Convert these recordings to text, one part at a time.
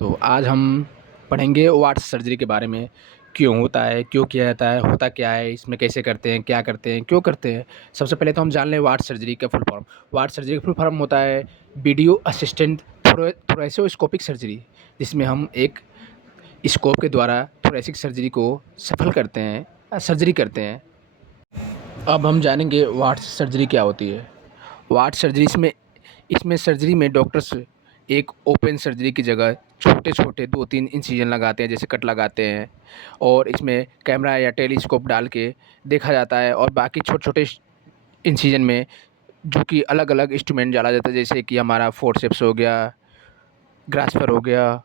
तो आज हम पढ़ेंगे वाट्स सर्जरी के बारे में। क्यों होता है, क्यों किया जाता है, होता क्या है, इसमें कैसे करते हैं, क्या करते हैं, क्यों करते हैं। सबसे पहले तो हम जान लें वाट्स सर्जरी का फुल फॉर्म। वाट्स सर्जरी का फुल फॉर्म होता है वीडियो असिस्टेंट थोरेसिकोस्कोपिक सर्जरी, जिसमें हम एक स्कोप के द्वारा थोरेसिक सर्जरी को सफल करते हैं, सर्जरी करते हैं। अब हम जानेंगे वाट्स सर्जरी क्या होती है। वाट्स सर्जरी इसमें इसमें सर्जरी में डॉक्टर्स एक ओपन सर्जरी की जगह छोटे-छोटे 2-3 इंसिजन लगाते हैं, जैसे कट लगाते हैं, और इसमें कैमरा या टेलीस्कोप डाल के देखा जाता है। और बाकी छोटे-छोटे इंसिजन में जो कि अलग-अलग इंस्ट्रूमेंट डाला जाता है, जैसे कि हमारा फोर्सेप्स हो गया, ग्रास्पर हो गया,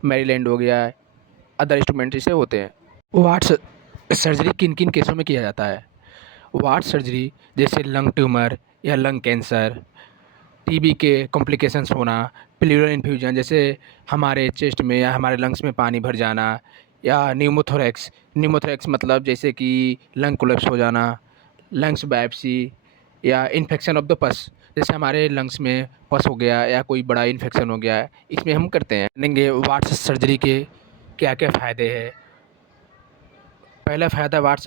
मैरीलैंड हो गया, अदर इंस्ट्रूमेंट जैसे होते हैं। वाट्स सर्जरी किन-किन केसों में किया जाता है? वाट्स सर्जरी जैसे लंग ट्यूमर या लंग कैंसर, टीबी के कॉम्प्लिकेशंस होना, प्लूरल इन्फ्यूजन जैसे हमारे चेस्ट में या हमारे लंग्स में पानी भर जाना, या न्यूमोथोरैक्स मतलब जैसे कि लंग कोलैप्स हो जाना, लंग्स बायोप्सी, या इन्फेक्शन ऑफ द पस, जैसे हमारे लंग्स में पस हो गया या कोई बड़ा इन्फेक्शन हो गया है, इसमें हम करते हैं। जानेंगे वाट्स सर्जरी के क्या-क्या फ़ायदे हैं। पहला फ़ायदा वाट्स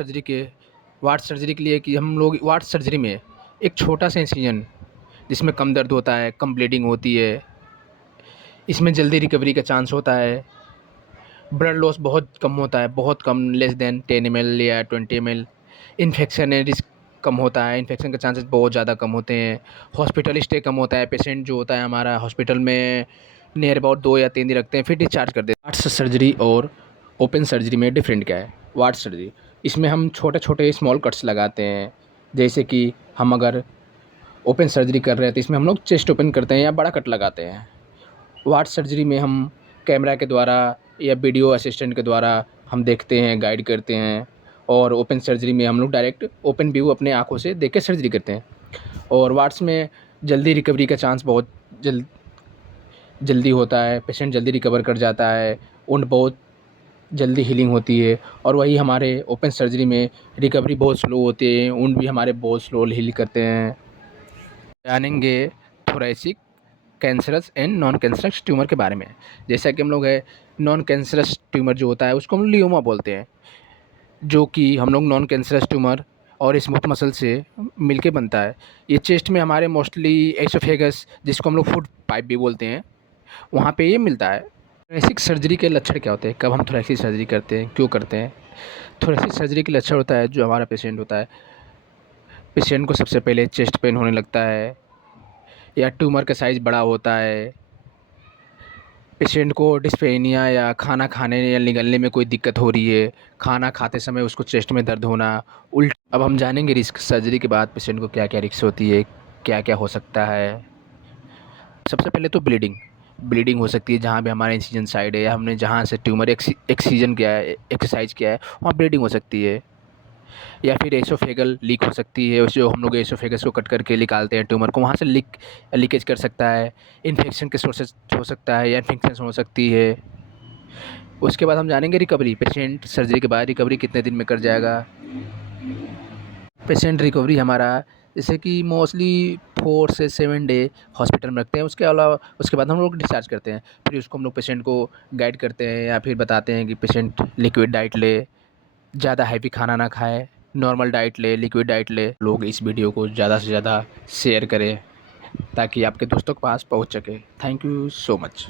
सर्जरी के लिए कि हम लोग वाट्स सर्जरी में एक छोटा सा इंसिजन जिसमें कम दर्द होता है, कम ब्लीडिंग होती है, इसमें जल्दी रिकवरी का चांस होता है, ब्लड लॉस बहुत कम होता है, बहुत कम, लेस देन 10 ml या 20 ml। इन्फेक्शन है रिस्क कम होता है, इन्फेक्शन के चांसेस बहुत ज़्यादा कम होते हैं। हॉस्पिटल स्टे कम होता है, पेशेंट जो होता है हमारा हॉस्पिटल में नियर अबाउट 2 या 3 दिन रखते हैं, फिर डिस्चार्ज कर देते हैं। वाट्स सर्जरी और ओपन सर्जरी में डिफरेंट क्या है? वाट्स सर्जरी इसमें हम छोटे-छोटे स्मॉल कट्स लगाते हैं, जैसे कि हम अगर ओपन सर्जरी कर रहे हैं तो इसमें हम लोग चेस्ट ओपन करते हैं या बड़ा कट लगाते हैं। वाट्स सर्जरी में हम कैमरा के द्वारा या वीडियो असिस्टेंट के द्वारा हम देखते हैं, गाइड करते हैं। और ओपन सर्जरी में हम लोग डायरेक्ट ओपन व्यू अपने आँखों से देख के सर्जरी करते हैं। और वाट्स में जल्दी रिकवरी का चांस बहुत जल्दी होता है, पेशेंट जल्दी रिकवर कर जाता है, वुंड बहुत जल्दी हीलिंग होती है। और वही हमारे ओपन सर्जरी में रिकवरी बहुत स्लो होती है, वुंड भी हमारे बहुत स्लो हील करते हैं। जानेंगे thoracic cancerous and non cancerous tumour के बारे में। जैसा कि हम लोग है, नॉन कैंसरस ट्यूमर जो होता है उसको हम लियोमा बोलते हैं, जो कि हम लोग नॉन कैंसरस ट्यूमर और स्मूथ मसल से मिलके बनता है। ये चेस्ट में हमारे मोस्टली एसोफेगस, जिसको हम लोग फूड पाइप भी बोलते हैं, वहाँ पे ये मिलता है। थोरेसिक सर्जरी के लक्षण क्या होते हैं? कब हम थोरेसिक सर्जरी करते हैं, क्यों करते हैं? थोरेसिक सर्जरी के लक्षण होता है, जो हमारा पेशेंट होता है, पेशेंट को सबसे पहले चेस्ट पेन होने लगता है, या ट्यूमर का साइज़ बड़ा होता है, पेशेंट को डिस्पेनिया या खाना खाने या निगलने में कोई दिक्कत हो रही है, खाना खाते समय उसको चेस्ट में दर्द होना, अब हम जानेंगे रिस्क, सर्जरी के बाद पेशेंट को क्या-क्या रिस्क होती है, क्या-क्या हो सकता है। सबसे पहले तो ब्लीडिंग हो सकती है, जहाँ भी हमारा इंसिजन साइड है या हमने जहाँ से ट्यूमर एक्सीजन किया है, एक्सरसाइज किया है, वहाँ ब्लीडिंग हो सकती है। या फिर एसोफेगल लीक हो सकती है, जो हम लोग एसोफेगस को कट करके निकालते हैं ट्यूमर को, वहाँ से लीकेज कर सकता है। इन्फेक्शन के सोर्सेज हो सकता है या इन्फेक्शन हो सकती है। उसके बाद हम जानेंगे रिकवरी, पेशेंट सर्जरी के बाद रिकवरी कितने दिन में कर जाएगा। पेशेंट रिकवरी हमारा जैसे कि मोस्टली 4 से 7 डे हॉस्पिटल में रखते हैं, उसके अलावा उसके बाद हम लोग डिस्चार्ज करते हैं। फिर उसको हम लोग पेशेंट को गाइड करते हैं या फिर बताते हैं कि पेशेंट लिक्विड डाइट ले, ज़्यादा हैवी खाना ना खाए, नॉर्मल डाइट ले, लिक्विड डाइट ले। लोग इस वीडियो को ज़्यादा से ज़्यादा शेयर करें ताकि आपके दोस्तों के पास पहुंच सके। Thank you so much.